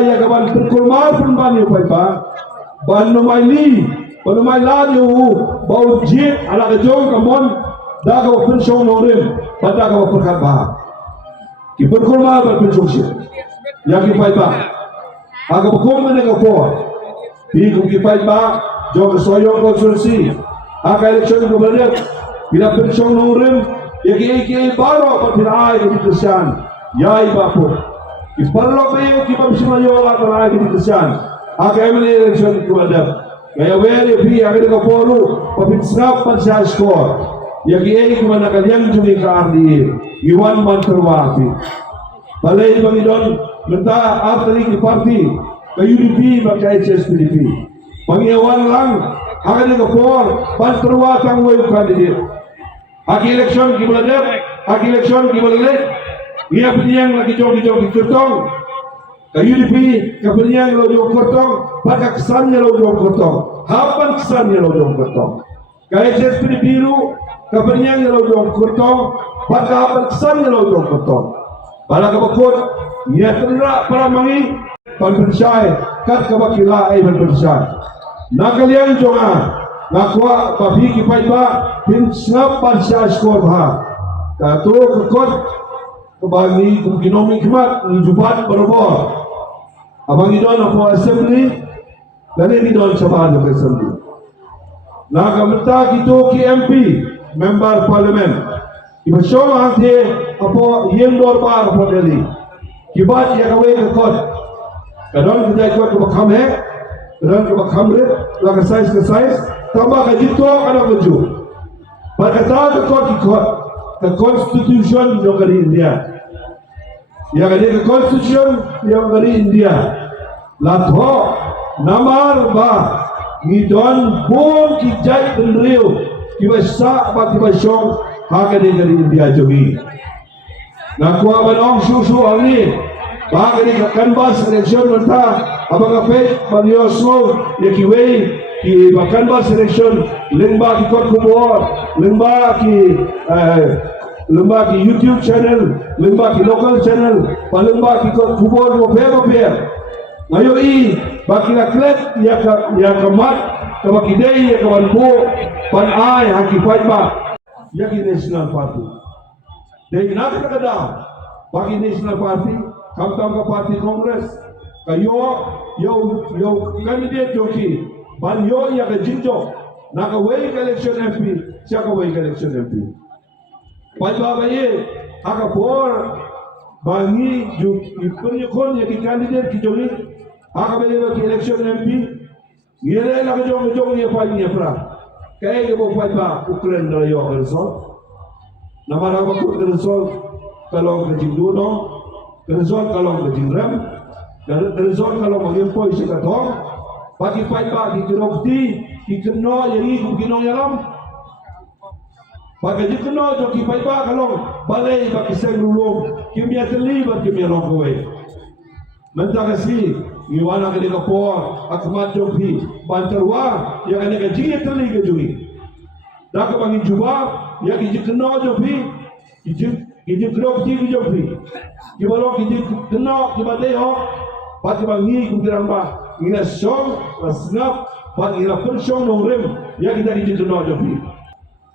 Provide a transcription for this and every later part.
ya kawan perkulmar pun bani upai pa ban nomai li ban nomai la yu bau jit ala kejong kamon da ka pensong norim pada ka perkat ba ki perkulmar ban pensong si ya ki pai pa aga bukom ne ka po pi ku ki pai pa jong soyong konsulsi aga election ko balik bila pensong norim ya ki baro pa pinai di Kristian ya iba po iparlo pe ki pam simayo la para ki Kristian aga emene election ko ada kaya wele pi aga ko poru pa pinsrap pan sa score ya ki ko na kalyang jumi ka ardi iwan man terwapi balai bangidon menta atri ki parti ka UDP ba ka HSPDP pangiwan lang aga ko por pan terwatang way candidate Aki election ki belajar, aki election ki belajar. Ia penyang lagi jong kertong. Ka UDP ka penyang lo jong kertong, pada kesannya lo jong kertong. Hapan kesannya lo jong kertong. Ka HSPD biru ka penyang lo jong kertong, pada hapan kesannya lo jong kertong. Pada kabakot, ia tendra para mangi pan pensai, kat kabakila ai pan pensai. Nakalian jonga nakwa papi ki pai ba pin snap pan sa skor ha ka to kot bangi kum kinomi khmat ni jubat barobor abangi don apo assembly lane ni don sabad of assembly na kamta ki to ki MP member parliament ki basho ante apo yendor bar apo Delhi ki bat ya kawe kot kadon kidai kot ko kham hai kadon ko kham re la ka size tambah kaji to ada baju. Berkata ke constitution yang dari India. Yang ada ke constitution yang dari India. Latho namar ba ngidon bon ki jai penriu ki basa ba ki basong ha dari India jogi. Nakwa banong susu ani ba dari canvas election menta abang ape baniosmo yakiwei ki bahkan bah selection lembah ki kot kumor lembah ki YouTube channel lembah ki local channel lembah ki kot kumor mo pe ngayo i baki la klet ya kamat ka baki dei ya kawan po pan ai haki fight ba ya ki national party dei na ka kada baki national party kam ka party congress kayo yo candidate joki ban yo ya ka jinjo na ka way election MP siya ka way election MP pai ba ye aka por bangi ju ipunyo kon ya ki candidate ki jogi aka be ki election MP yele la ka jong ye pai ye pra kay ye bo pai ba Ukraine na yo resol na mara ba ko resol kalong ka jindu no resol kalong ka jinram resol kalong maging po siya ka to bagi pai ba ki kirokti ki keno yeri ku kino yalam bagi keno jo ki pai ba kalong balai ba ki selulung ki mia teli ba ki mia long kowe menta kasi iwana ke ka por akmat jo phi banterwa ya ka ji teli ke jui da ka bangi juba ya ki keno jo phi ki kirokti ki jo phi ki balo ki keno ki balai ho bagi bangi ku kiramba ina song wasnap pan ina pensong nongrim ya kita di situ no jopi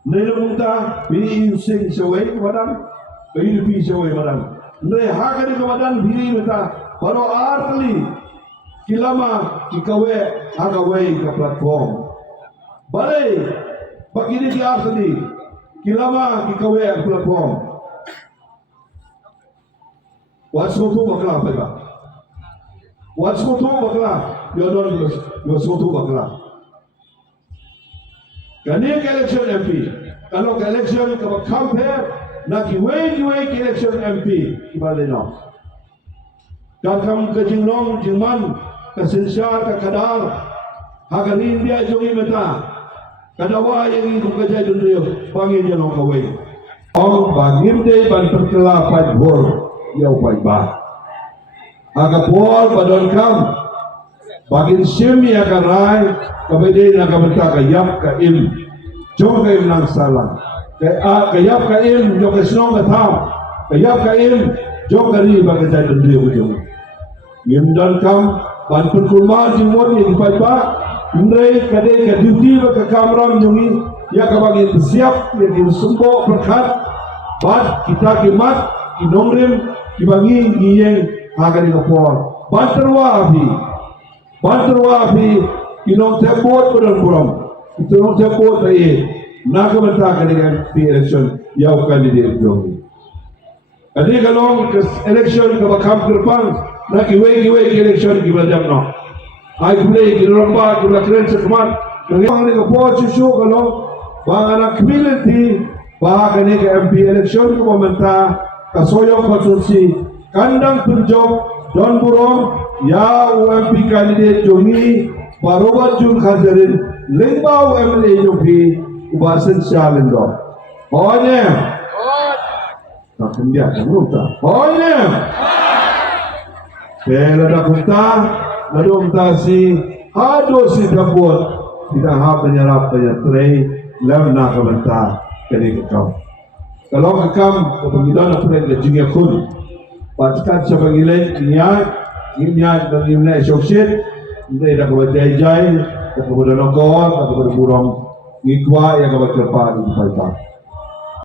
nele munta bi using sewai badan bi bi sewai badan ne haga di badan bi meta baro arli kilama kikawe haga wei ke platform balai bagi di arli kilama kikawe platform wasmutu bakla apa wasmutu bakla Yodon Yosotu Bakla. Kani election MP, kalau election ke compare nak way election MP kibale no. Kakam ke jinglong jingman ke Sinsar ke Kadar hagan India jogi meta kadawa yang ingin kerja dunia pangin yang kawai. Ong bangim de ban perkela pai bor yau pai ba. Aga bor badon kam bagin sim ya karai kabede na kabenta kayap ka im jong ka im nang salang kayap ka im jong ka snong ka tham kayap ka im jong ka ri ba ka jai dunia ujung Ngimdan kam ban perkurma jimon yang paipa indrai kade ke duty ke kamram jungi ya ka bagi siap ya di sumbo berkat bat kita kimat inongrim kibangi giyeng agari kapor banterwa api inong tepot pedang puram itu nong tepot tai naga mentaka dengan election yau kandidat jungi adi kalong election ka bakam kerpang na kiwe election kibajam no ai play kiromba kula kren sekmat nang ni ko po susu kalong bang anak community bahag ni ka MP election ko menta kasoyong konsulsi kandang penjok don burong ya UMP candidate jongi barobat jun khajarin lengbau MLA jogi ubasen chalendo honya tak kendia kamuta honya Pela dah kunta, lalu si hado si dapur tidak hab menyerap penyatrai lem nak kebentar kini kau. Kalau kekam kepemilian apa yang lejungnya kun, pasukan sebagian niat dan niat sosial, ini dah kebajai, dah kemudian kau, dah kemudian burung ikwa yang kebercerpan di